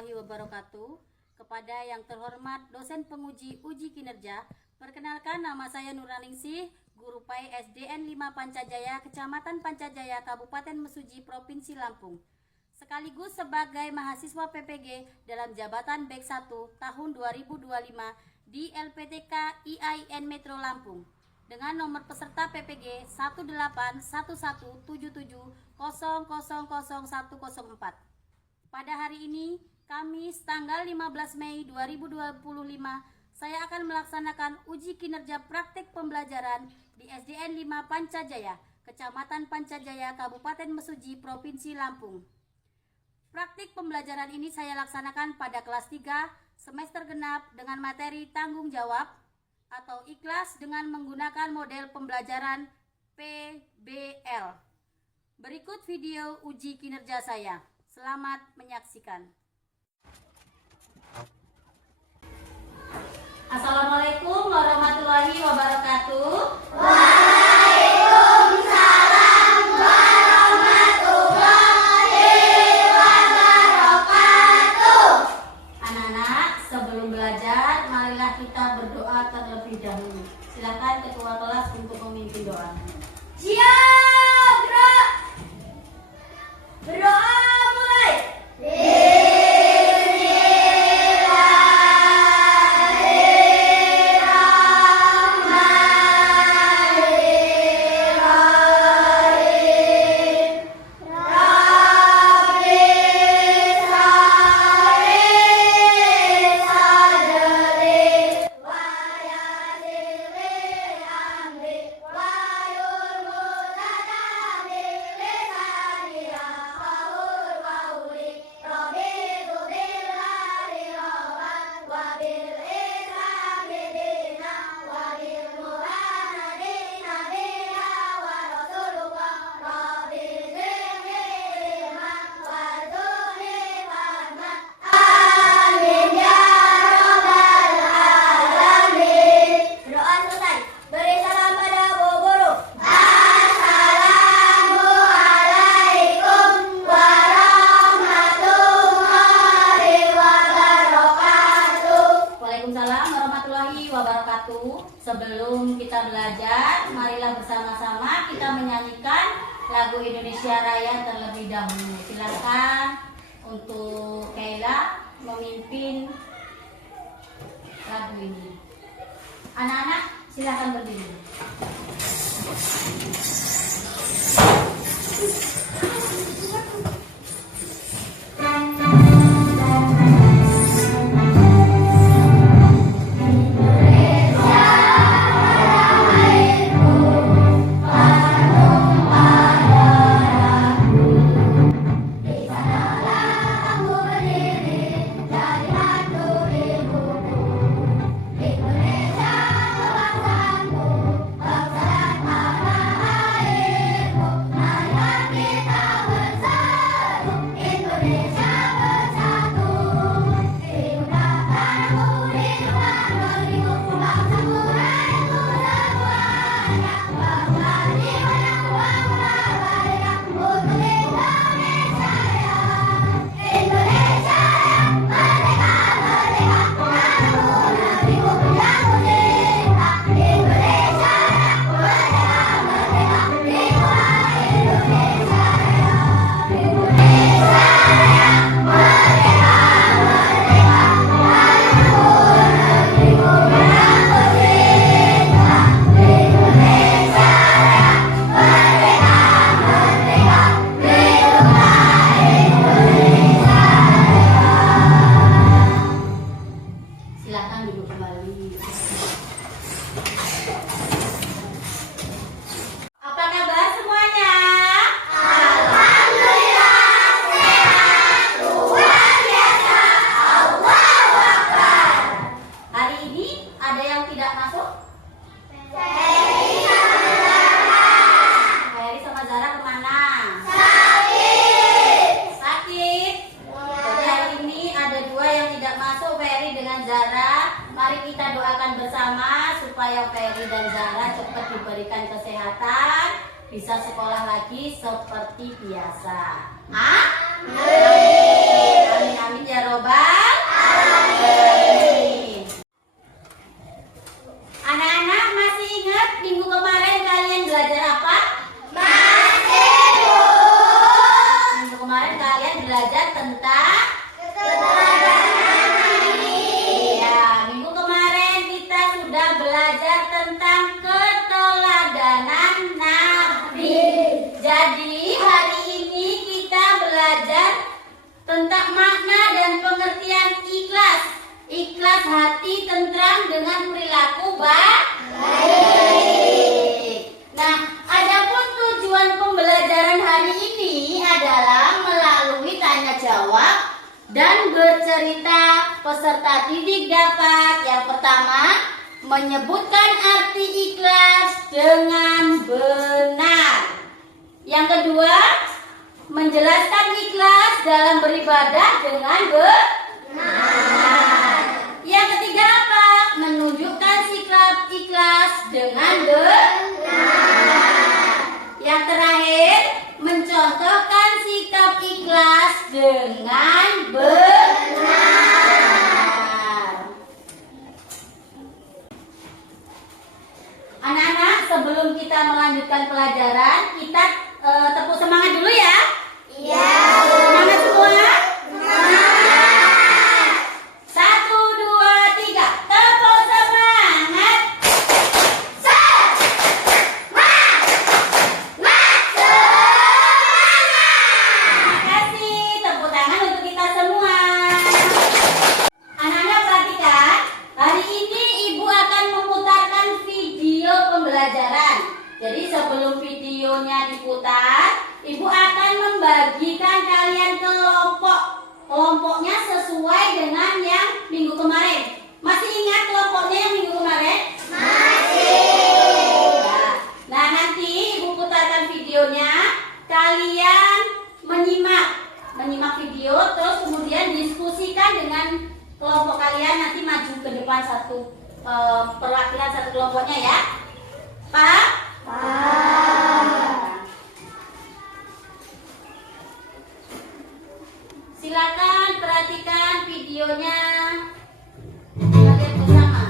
warahmatullahi wabarakatuh. Kepada yang terhormat dosen penguji uji kinerja, perkenalkan nama saya Nurningsih, guru PAI SDN 5 Pancajaya, Kecamatan Pancajaya, Kabupaten Mesuji, Provinsi Lampung. Sekaligus sebagai mahasiswa PPG dalam jabatan BEK 1 tahun 2025 di LPTK IAIN Metro Lampung dengan nomor peserta PPG 1817700000104. Pada hari ini, Kamis tanggal 15 Mei 2025, saya akan melaksanakan uji kinerja praktik pembelajaran di SDN 5 Pancajaya, Kecamatan Pancajaya, Kabupaten Mesuji, Provinsi Lampung. Praktik pembelajaran ini saya laksanakan pada kelas 3 semester genap dengan materi tanggung jawab atau ikhlas dengan menggunakan model pembelajaran PBL. Berikut video uji kinerja saya. Selamat menyaksikan. Assalamualaikum warahmatullahi wabarakatuh. Waalaikumsalam warahmatullahi wabarakatuh. Anak-anak, sebelum belajar, marilah kita berdoa terlebih dahulu. Silakan ketua kelas untuk memimpin doa. Siap, Bro. Berdoa mulai. Sebelum kita belajar, marilah bersama-sama kita menyanyikan lagu Indonesia Raya terlebih dahulu. Silakan untuk Kaila memimpin lagu ini. Anak-anak, silakan berdiri. Mari kita doakan bersama supaya Ferry dan Zara cepat diberikan kesehatan, bisa sekolah lagi seperti biasa. Amin. Amin ya robbal alamin. Anak-anak masih ingat minggu kemarin kalian belajar apa? Minggu kemarin kalian belajar tentang iya, minggu kemarin kita sudah belajar tentang keteladanan Nabi. Jadi hari ini kita belajar tentang makna dan pengertian ikhlas. Ikhlas hati tentram dengan perilaku baik. Nah, adapun tujuan pembelajaran hari ini adalah melalui tanya jawab dan bercerita. Peserta didik dapat yang pertama menyebutkan arti ikhlas dengan benar. Yang kedua, menjelaskan ikhlas dalam beribadah dengan benar. Yang ketiga apa? Menunjukkan sikap ikhlas dengan benar. Yang terakhir, mencontohkan sikap ikhlas dengan benar. Anak-anak, sebelum kita melanjutkan pelajaran, kita tepuk semangat dulu ya. Iya. Semangat semua. Satu, dua, tiga. Tepuk semangat. Terima kasih. Tepuk tangan untuk kita semua. Anak-anak perhatikan. Hari ini Ibu akan memutarkan video pembelajaran. Jadi sebelum videonya diputar, Ibu akan membagikan kalian kelompok. Kelompoknya sesuai dengan yang minggu kemarin. Masih ingat kelompoknya yang minggu kemarin? Masih. Nah, nanti Ibu putarkan videonya. Kalian menyimak video, terus kemudian diskusikan dengan kelompok kalian. Nanti maju ke depan satu perwakilan satu kelompoknya ya. Paham? Silakan perhatikan videonya kalian bersama.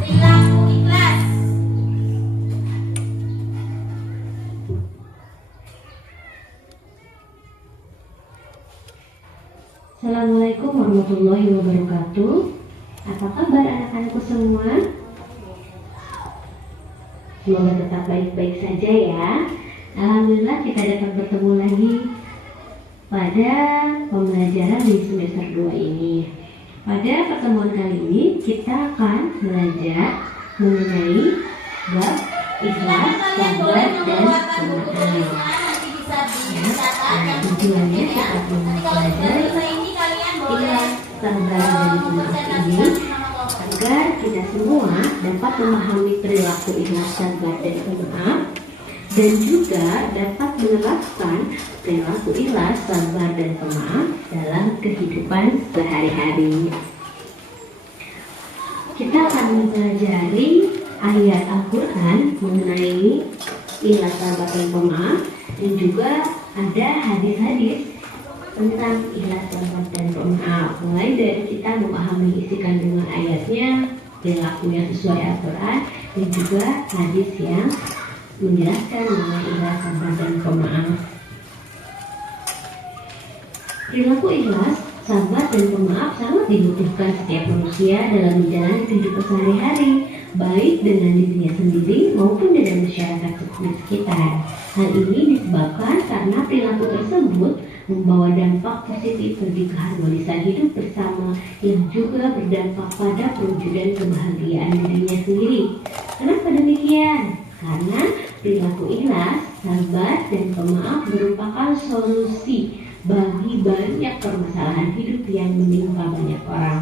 Perilaku ikhlas. Assalamualaikum warahmatullahi wabarakatuh. Apa kabar anak-anakku semua? Semoga tetap baik-baik saja ya. Alhamdulillah kita dapat bertemu lagi pada pembelajaran di semester 2 ini. Pada pertemuan kali ini kita akan belajar mengenai bab ikhlas, sabar, dan pemaaf. Tujuannya kita belajar ikhlas, sabar, dan pemaaf ini agar kita semua dapat memahami perilaku ikhlas, sabar, dan pemaaf, dan juga dapat menerapkan perilaku ikhlas, sabar, dan pemaaf dalam kehidupan sehari-hari. Kita akan mempelajari ayat Al-Quran mengenai ikhlas, sabar, dan pemaaf, dan juga ada hadis-hadis tentang ikhlas, sabar, dan pemaaf. Mulai dari kita memahami isi kandungan ayatnya, perilaku yang sesuai Al-Quran, dan juga hadis yang menjelaskan mengenai ikhlas, sabar, dan pemaaf. Perilaku ikhlas, sabar, dan pemaaf sangat dibutuhkan setiap manusia dalam menjalani kehidupan sehari-hari, baik dengan dirinya sendiri maupun dengan masyarakat di sekitar. Hal ini disebabkan karena perilaku tersebut membawa dampak positif bagi keharmonisan hidup bersama yang juga berdampak pada perwujudan kebahagiaan dirinya sendiri. Kenapa demikian? Karena perilaku ikhlas, sabar, dan pemaaf merupakan solusi bagi banyak permasalahan hidup yang menimpa banyak orang.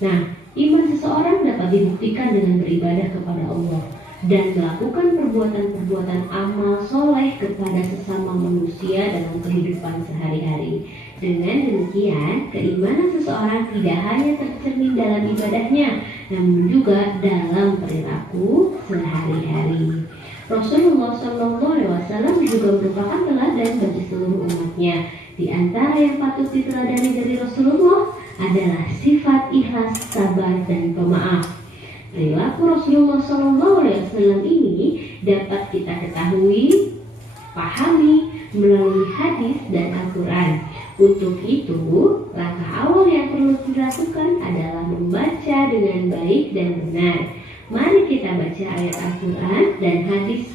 Nah, iman seseorang dapat dibuktikan dengan beribadah kepada Allah dan melakukan perbuatan-perbuatan amal soleh kepada sesama manusia dalam kehidupan sehari-hari. Dengan demikian, keimanan seseorang tidak hanya tercermin dalam ibadahnya, namun juga dalam perilaku sehari-hari. Rasulullah SAW juga merupakan teladan bagi seluruh umat umatnya. Di antara yang patut diteladani dari Rasulullah adalah sifat ikhlas, sabar, dan pemaaf. Perilaku Rasulullah SAW ini dapat kita ketahui, pahami melalui hadis dan Al-Quran. Untuk itu, langkah awal yang perlu dilakukan adalah membaca dengan baik dan benar. Mari kita baca ayat Al-Quran dan hadis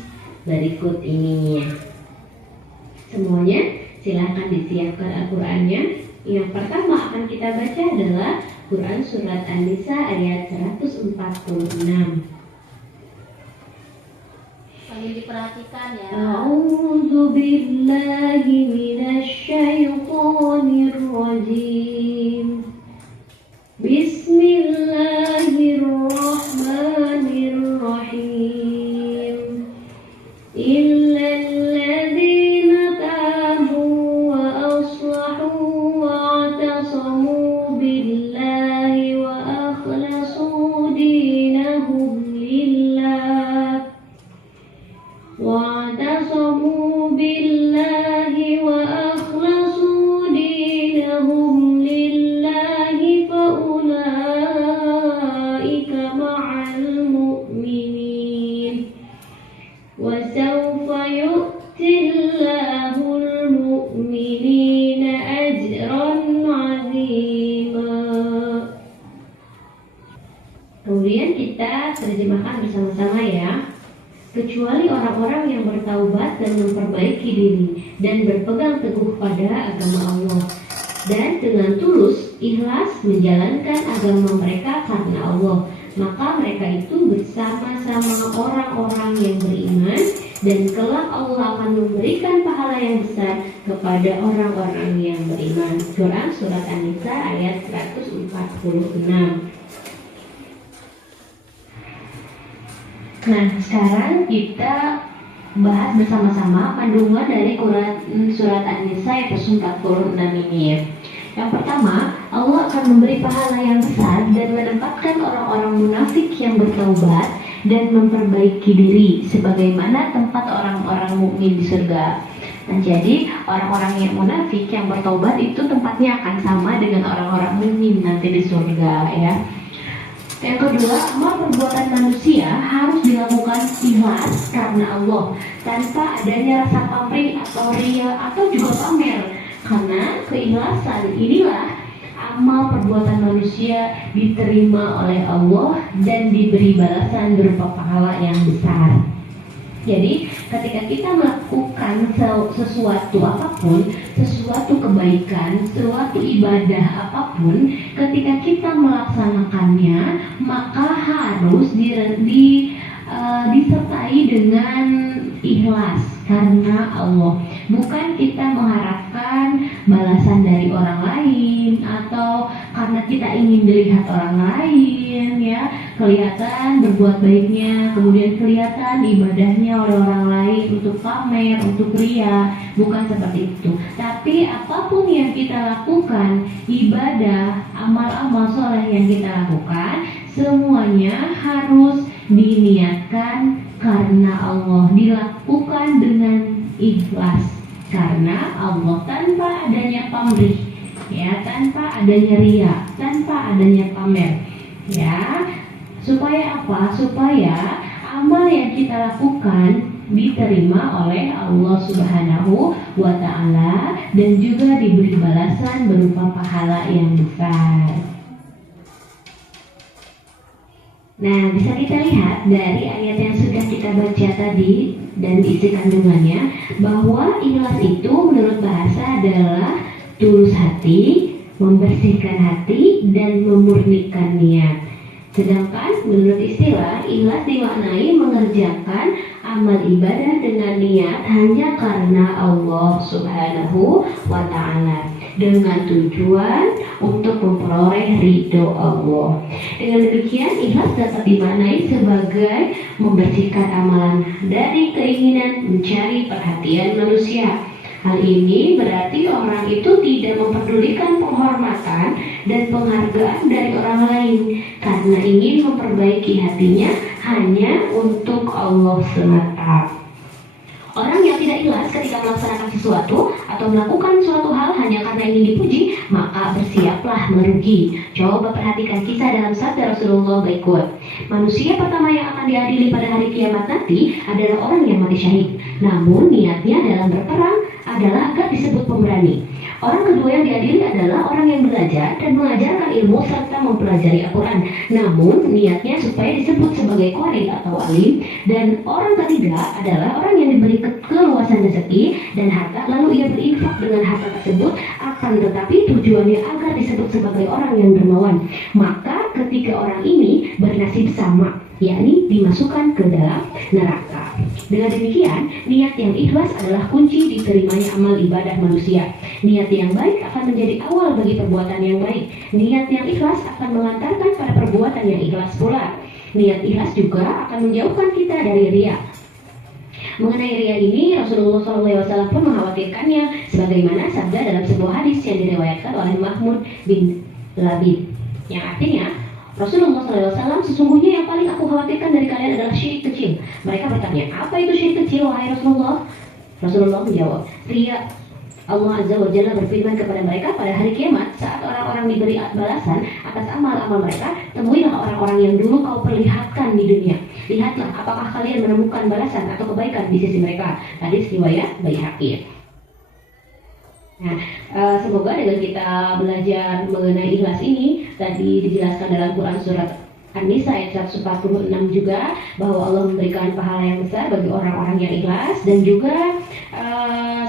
berikut ini. Semuanya silahkan disiapkan Al-Qurannya. Yang pertama akan kita baca adalah Quran Surat An-Nisa ayat 146. Sambil diperhatikan ya. A'udzu billahi minasy syaithanir rajim. Bismillahirrahmanirrahim. Illal ladzina tabu wa aslahu wa atasamu billahi wa akhlasu dinahum lillah. واعتصموا بالله وأخلصوا دينهم لله فأولئك مع المؤمنين وسوف يؤتي الله المؤمنين أجرا عظيما. Kemudian kita terjemahkan bersama-sama ya. Kecuali orang-orang yang bertaubat dan memperbaiki diri dan berpegang teguh pada agama Allah dan dengan tulus ikhlas menjalankan agama mereka karena Allah, maka mereka itu bersama-sama orang-orang yang beriman dan kelak Allah akan memberikan pahala yang besar kepada orang-orang yang beriman. Quran Surat An-Nisa ayat 146. Nah, sekarang kita bahas bersama-sama kandungan dari Quran Surat An-Nisa ayat 146 ini ya. Yang pertama, Allah akan memberi pahala yang besar dan menempatkan orang-orang munafik yang bertaubat dan memperbaiki diri sebagaimana tempat orang-orang mukmin di surga. Nah, jadi orang-orang yang munafik yang bertaubat itu tempatnya akan sama dengan orang-orang mukmin nanti di surga ya. Yang kedua, amal perbuatan manusia harus dilakukan ikhlas karena Allah tanpa adanya rasa pamrih atau ria atau juga pamer. Karena keikhlasan inilah amal perbuatan manusia diterima oleh Allah dan diberi balasan berupa pahala yang besar. Jadi ketika kita melakukan sesuatu apapun, sesuatu kebaikan, suatu ibadah apapun, ketika kita melaksanakannya maka harus disertai dengan ikhlas karena Allah. Bukan kita mengharapkan balasan dari orang lain atau karena kita ingin dilihat orang lain ya, kelihatan berbuat baiknya, kemudian kelihatan ibadahnya oleh orang lain untuk pamer, untuk ria. Bukan seperti itu. Tapi apapun yang kita lakukan, ibadah, amal-amal soleh yang kita lakukan, semuanya harus diniatkan karena Allah, dilakukan dengan ikhlas karena Allah, tanpa adanya pamrih ya, tanpa adanya ria, tanpa adanya pamer ya. Supaya apa? Supaya amal yang kita lakukan diterima oleh Allah Subhanahu wa Ta'ala dan juga diberi balasan berupa pahala yang besar. Nah, bisa kita lihat dari ayat yang sudah kita baca tadi dan isi kandungannya bahwa ikhlas itu menurut bahasa adalah tulus hati, membersihkan hati, dan memurnikan niat. Sedangkan menurut istilah, ikhlas dimaknai mengerjakan amal ibadah dengan niat hanya karena Allah Subhanahu wa Ta'ala, dengan tujuan untuk memperoleh ridho Allah. Dengan demikian, ikhlas dapat dimaknai sebagai membersihkan amalan dari keinginan mencari perhatian manusia. Hal ini berarti orang itu tidak memperdulikan penghormatan dan penghargaan dari orang lain karena ingin memperbaiki hatinya hanya untuk Allah semata. Orang yang tidak ikhlas ketika melaksanakan sesuatu atau melakukan suatu hal hanya karena ingin dipuji, maka bersiaplah merugi. Coba perhatikan kisah dalam sabda Rasulullah berikut. Manusia pertama yang akan diadili pada hari kiamat nanti adalah orang yang mati syahid. Namun niatnya dalam berperang adalah agar disebut pemberani. Orang kedua yang diadili adalah orang yang belajar dan mengajarkan ilmu serta mempelajari Al-Quran. Namun niatnya supaya disebut sebagai qari atau alim. Dan orang ketiga adalah orang yang diberi keluasan rezeki dan harta, lalu ia berinfak dengan harta tersebut, akan tetapi tujuannya agar disebut sebagai orang yang dermawan. Maka ketiga orang ini bernasib sama, yakni dimasukkan ke dalam neraka. Dengan demikian, niat yang ikhlas adalah kunci diterimanya amal ibadah manusia. Niat yang baik akan menjadi awal bagi perbuatan yang baik. Niat yang ikhlas akan mengantarkan pada perbuatan yang ikhlas pula. Niat ikhlas juga akan menjauhkan kita dari riya. Mengenai riya ini, Rasulullah SAW pun mengkhawatirkannya, sebagaimana sabda dalam sebuah hadis yang diriwayatkan oleh Mahmud bin Labid, yang artinya, Rasulullah SAW, sesungguhnya yang paling aku khawatirkan dari kalian adalah syirik kecil. Mereka bertanya, apa itu syirik kecil, wahai Rasulullah? Rasulullah menjawab, riya. Allah Azza wa Jalla berfirman kepada mereka pada hari kiamat, saat orang-orang diberi balasan atas amal-amal mereka, temuilah orang-orang yang dulu kau perlihatkan di dunia. Lihatlah apakah kalian menemukan balasan atau kebaikan di sisi mereka. Hadis riwayat Baihaqi. Nah, semoga dengan kita belajar mengenai ikhlas ini, tadi dijelaskan dalam Quran surat An-Nisa ayat 146 juga, bahwa Allah memberikan pahala yang besar bagi orang-orang yang ikhlas, dan juga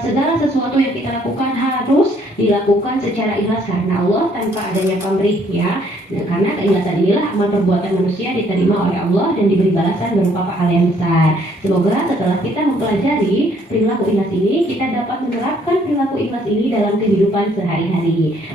segala sesuatu yang kita lakukan harus dilakukan secara ikhlas karena Allah, tanpa adanya pamrih, ya. Nah, karena keikhlasan inilah amal perbuatan manusia diterima oleh Allah dan diberi balasan berupa pahala yang besar. Semoga setelah kita mempelajari perilaku ikhlas ini, kita dapat menerapkan perilaku ikhlas ini dalam kehidupan sehari-hari.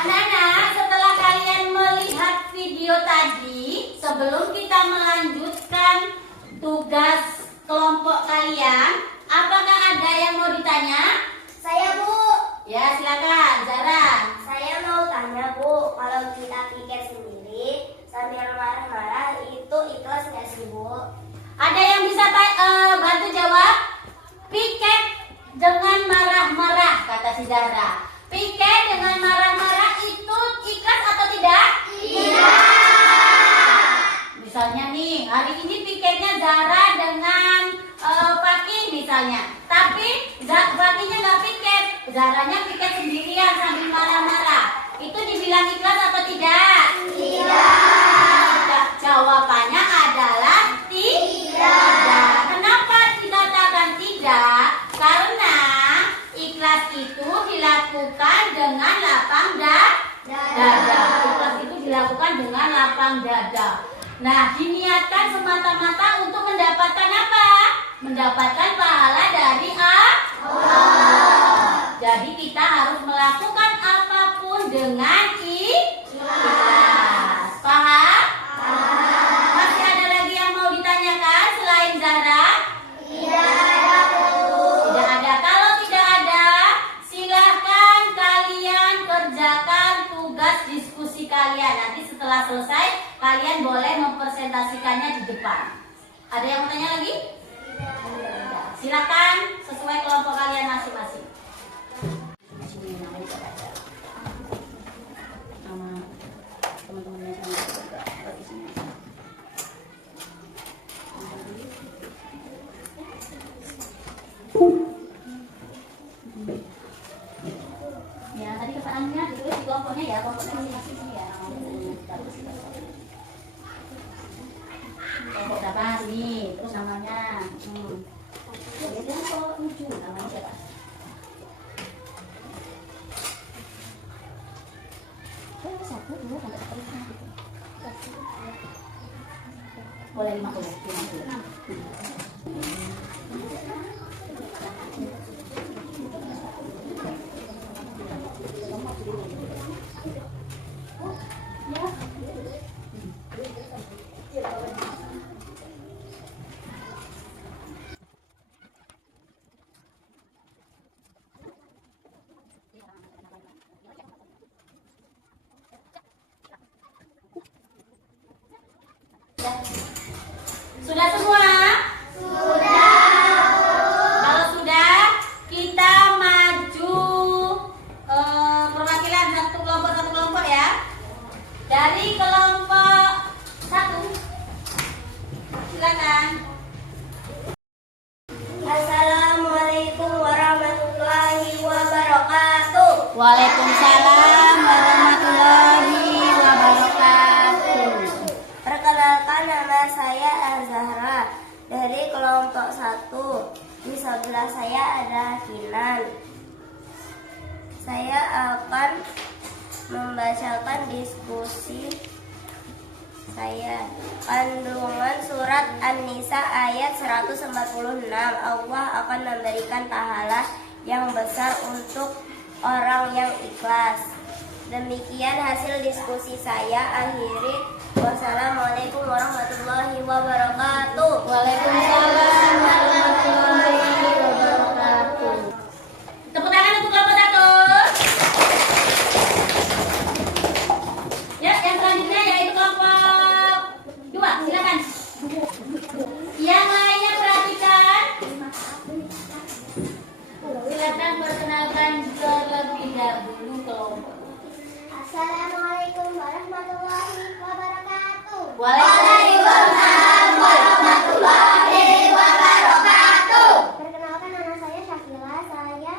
Anak-anak, setelah kalian melihat video tadi, sebelum kita melanjutkan tugas kelompok kalian, apakah ada yang mau ditanya? Saya Bu. Ya, silakan, Zara. Saya mau tanya Bu, kalau kita pikir sendiri sambil marah-marah itu ikhlas nggak sih Bu? Ada yang bisa bantu jawab? Piket dengan marah-marah, kata si Zara. Piket dengan marah-marah itu ikhlas atau tidak? Misalnya nih, hari ini piketnya Zara dengan Fakih misalnya. Tapi Fakihnya nggak piket, Zaranya piket sendirian sambil marah-marah. Itu dibilang ikhlas atau tidak? Tidak. Jawabannya adalah tidak. Kenapa dikatakan tidak? Karena ikhlas itu dilakukan dengan lapang dada. Ikhlas itu dilakukan dengan lapang dada. Nah, diniatkan semata-mata untuk mendapatkan apa? Mendapatkan pahala dari Allah. Jadi kita harus melakukan apapun dengan ikhlas. Paham? Masih ada lagi yang mau ditanyakan selain Zara? Tidak ada. Kalau tidak ada, silahkan kalian kerjakan tugas diskusi kalian. Nanti setelah selesai, kalian boleh mempresentasikannya di depan. Ada yang mau tanya lagi? Silakan sesuai kelompok kalian masing-masing. Nama teman-temannya di sini. Ya, tadi pertanyaannya ditulis di kelompoknya ya, kelompoknya masing-masing ya. Kelompok berapa sini, terus namanya. Biasanya kelompok 7 namanya siapa? Satu, dua, sampai seterusnya gitu. Boleh 50. Sudah semua? Sudah. Nama saya Azahra dari kelompok 1. Di sebelah saya ada Kinan. Saya akan membacakan diskusi saya. Kandungan surat An-Nisa ayat 146. Allah akan memberikan pahala yang besar untuk orang yang ikhlas. Demikian hasil diskusi saya. Akhiri, wassalamualaikum warahmatullahi wabarakatuh. Waalaikumsalam warahmatullahi wabarakatuh. Tepuk tangan untuk kelompok 1. Ya, yang selanjutnya yaitu kelompok 2. Silakan. Yang lainnya perhatikan. Silakan perkenalkan terlebih dahulu kelompok. Assalamualaikum warahmatullahi wabarakatuh. Waalaikumsalam warahmatullahi wabarakatuh. Perkenalkan, nama saya Syakila. Saya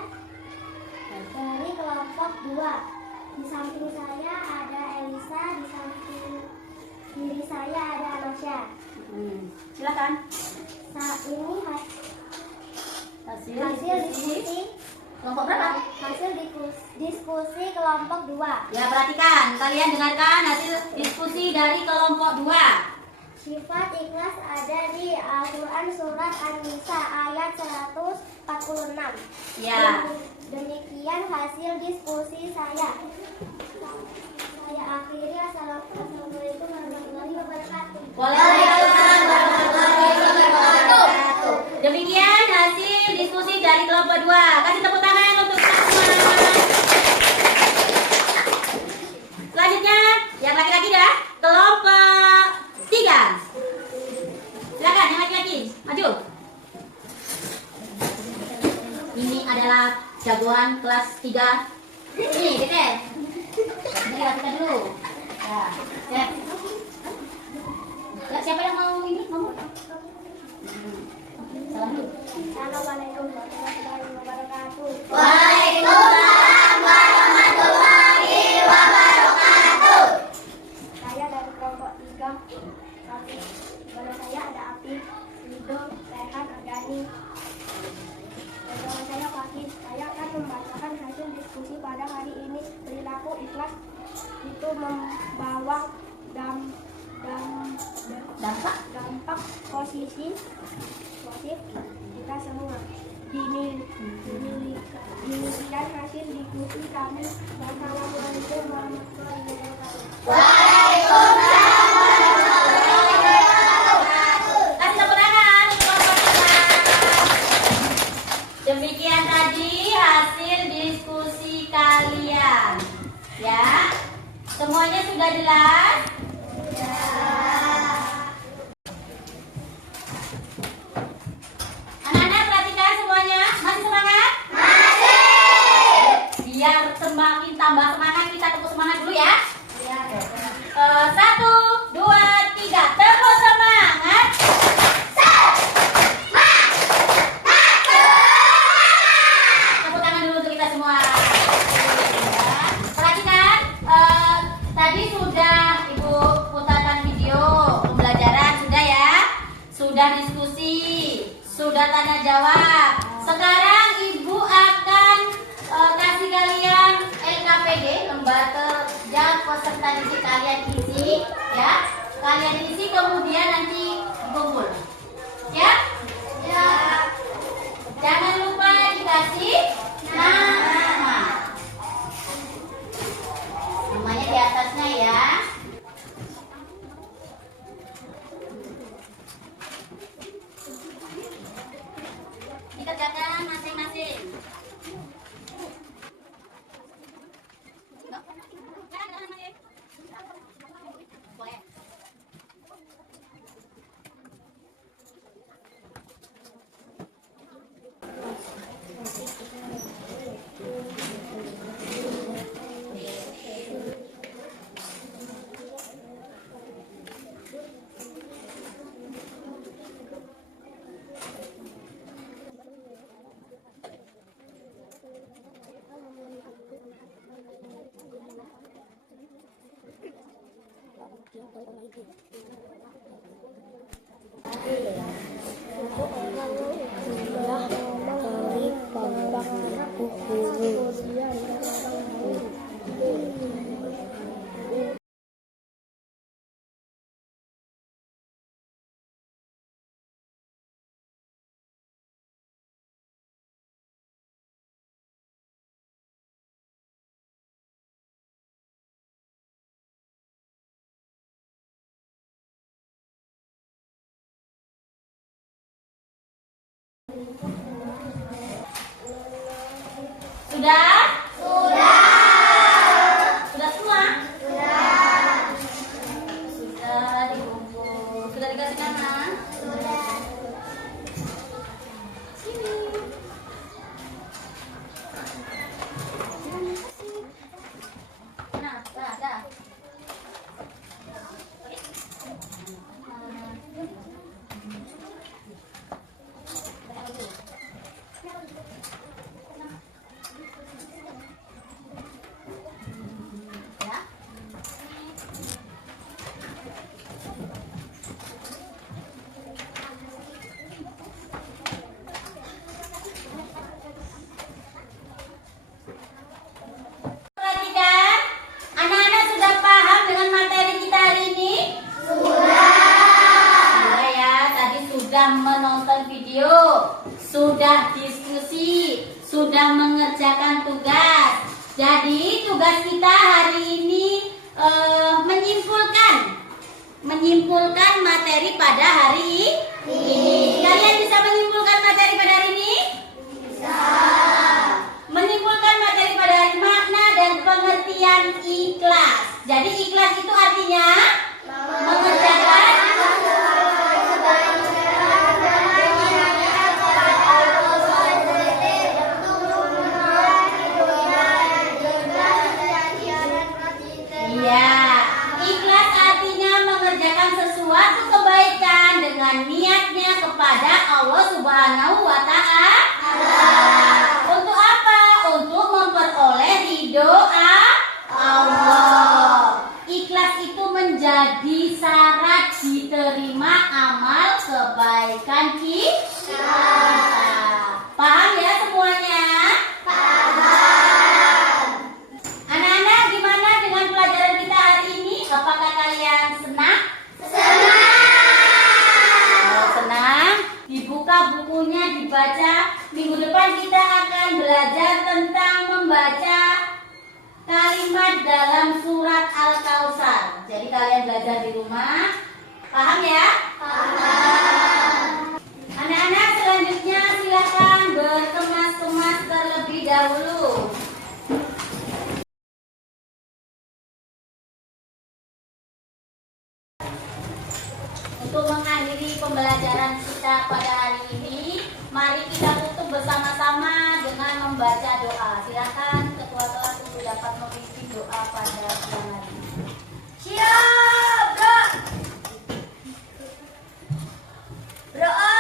dari kelompok 2. Di samping saya ada Elisa, di samping kiri saya ada Anasya. Silakan. Saat ini Hasil hasil diskusi kelompok berapa? hasil diskusi kelompok 2. Ya, perhatikan. Kalian dengarkan hasil diskusi dari kelompok 2. Sifat ikhlas ada di Al-Quran surat An-Nisa ayat 146. Ya. Demikian hasil diskusi saya. Saya akhiri. Assalamualaikum warahmatullahi wabarakatuh. Waalaikumsalam warahmatullahi wabarakatuh. Demikian hasil diskusi dari kelompok 2. Kasih tepuk tangan untuk teman-teman. Selanjutnya, yang laki-laki dah kelompok 3. Silakan yang laki-laki, maju. Ini adalah jagoan kelas 3. Ini, Dede. Ini perhatikan dulu. Ya, siap. Ya, siapa yang mau ini? Ngomong. Salam dulu. Assalamualaikum warahmatullahi wabarakatuh. Waalaikumsalam warahmatullahi wabarakatuh. Saya dari kelompok 3. Sebelah saya ada Api, Rido, Rehan, Agani. Bersama saya Fakih. Saya akan membacakan hasil diskusi pada hari ini. Perilaku ikhlas itu membawa dampak positif kita semua. Demikian hasil diskusi kami. Wassalamualaikum warahmatullahi wabarakatuh. Waalaikumsalam warahmatullahi wabarakatuh. Kasih tepuk tangan untuk kelompok 3. Demikian tadi hasil diskusi kalian. Ya, semuanya sudah jelas? Anak-anak perhatikan semuanya. Masih semangat? Masih. Biar semakin tambah semangat, kita tepuk semangat dulu ya. 1, 2, 3. Tepuk semangat. Tepuk tangan dulu untuk kita semua. Perhatikan, tadi sudah Ibu putarkan video pembelajaran, sudah ya. Sudah diskusi, sudah tanya jawab. Sekarang Ibu akan kasih kalian LKPD, lembar kerja peserta didik kalian isi, ya. Kalian isi kemudian nanti dikumpul. Ya? Ya. Jangan lupa dikasih nama. Namanya di atasnya ya. Dikerjakan masing-masing. Boleh. Sudah? Sudah semua? Sudah dikumpul. Sudah dikasih nama? Sini. Nah, dah. Ya. Perhatikan, anak-anak sudah paham dengan materi kita hari ini? Sudah ya, tadi sudah menonton video, sudah diskusi, sudah mengerjakan tugas. Jadi tugas kita hari ini menyimpulkan materi pada hari ini. Kalian bisa menyimpulkan materi pada hari ini? Bisa. Menyimpulkan materi pada hari makna dan pengertian ikhlas. Jadi ikhlas itu artinya mengerjakan sesuatu kebaikan dengan niatnya kepada Allah Subhanahu wa Ta'ala. Untuk apa? Untuk memperoleh ridho Allah. Ikhlas itu menjadi syarat diterima amal kebaikan kita. Paham ya semuanya? Paham. Anak-anak, gimana dengan pelajaran kita hari ini? Apakah kalian senang? Senang. Dibuka bukunya, dibaca. Minggu depan kita akan belajar tentang membaca kalimat dalam surat Al-Kautsar. Jadi kalian belajar di rumah. Paham ya? Paham. Anak-anak, selanjutnya silakan berkemas-kemas terlebih dahulu. Untuk mengakhiri pembelajaran kita pada hari ini, mari kita tutup bersama-sama dengan membaca doa. Silakan ketua kelas untuk dapat memimpin doa pada siang hari ini. Siap, Bro. Berdoa.